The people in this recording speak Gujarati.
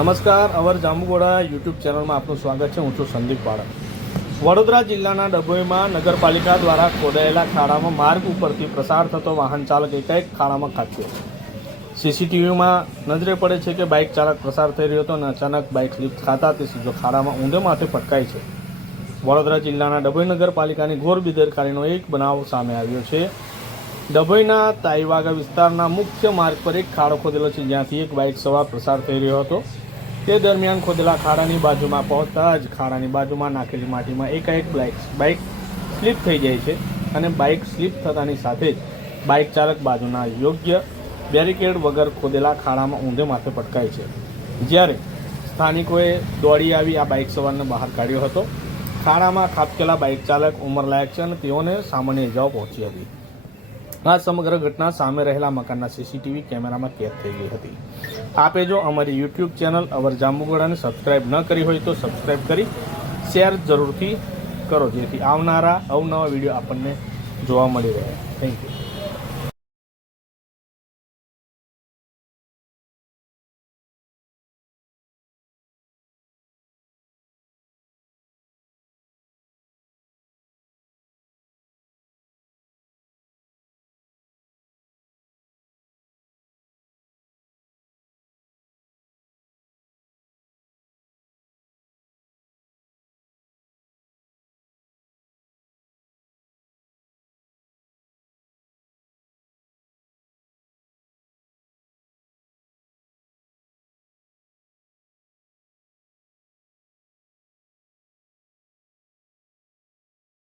નમસ્કાર, અવર જાંબુગોડા યુટ્યુબ ચેનલમાં આપનું સ્વાગત છે. હું છું સંદીપ પાડક વડોદરા જિલ્લાના ડભોઈમાં નગરપાલિકા દ્વારા ખોદાયેલા ખાડામાં માર્ગ ઉપરથી પ્રસાર થતો વાહન ચાલક એકાએક ખાડામાં ખાબક્યો. સીસીટીવીમાં નજરે પડે છે કે બાઇક ચાલક પ્રસાર થઈ રહ્યો હતો અને અચાનક બાઇક સ્લીપ ખાતા તે સીધો ખાડામાં ઊંધે માથે પટકાય છે. વડોદરા જિલ્લાના ડભોઈ નગરપાલિકાની ઘોર બેદરકારીનો એક બનાવ સામે આવ્યો છે. ડભોઈના તાઈવાગા વિસ્તારના મુખ્ય માર્ગ પર એક ખાડો ખોદેલો છે, જ્યાંથી એક બાઇક સવાર પ્રસાર થઈ રહ્યો હતો. તે દરમિયાન ખોદેલા ખાડાની બાજુમાં પહોંચતા જ ખાડાની બાજુમાં નાખેલી માટીમાં એકાએક બાઇક બાઇક સ્લીપ થઈ જાય છે અને બાઇક સ્લીપ થતાની સાથે જ બાઇક ચાલક બાજુના યોગ્ય બેરિકેડ વગર ખોદેલા ખાડામાં ઊંધે માથે પટકાય છે. જ્યારે સ્થાનિકોએ દોડી આવી આ બાઇક સવારને બહાર કાઢ્યો હતો. ખાડામાં ખાબકેલા બાઇક ચાલક ઉંમરલાયક છે અને તેઓને સામાન્ય ઇજાઓ પહોંચી હતી. આ સમગ્ર ઘટના સામે રહેલા મકાનના સીસીટીવી કેમેરામાં કેદ થઈ ગઈ હતી. આપે જો અમારી યુટ્યુબ ચેનલ અવર જાંબુગોળાને સબસ્ક્રાઇબ ન કરી હોય તો સબસ્ક્રાઇબ કરી શેર જરૂરથી કરો, જેથી આવનારા અવનવા વીડિયો આપણને જોવા મળી રહે. Thank you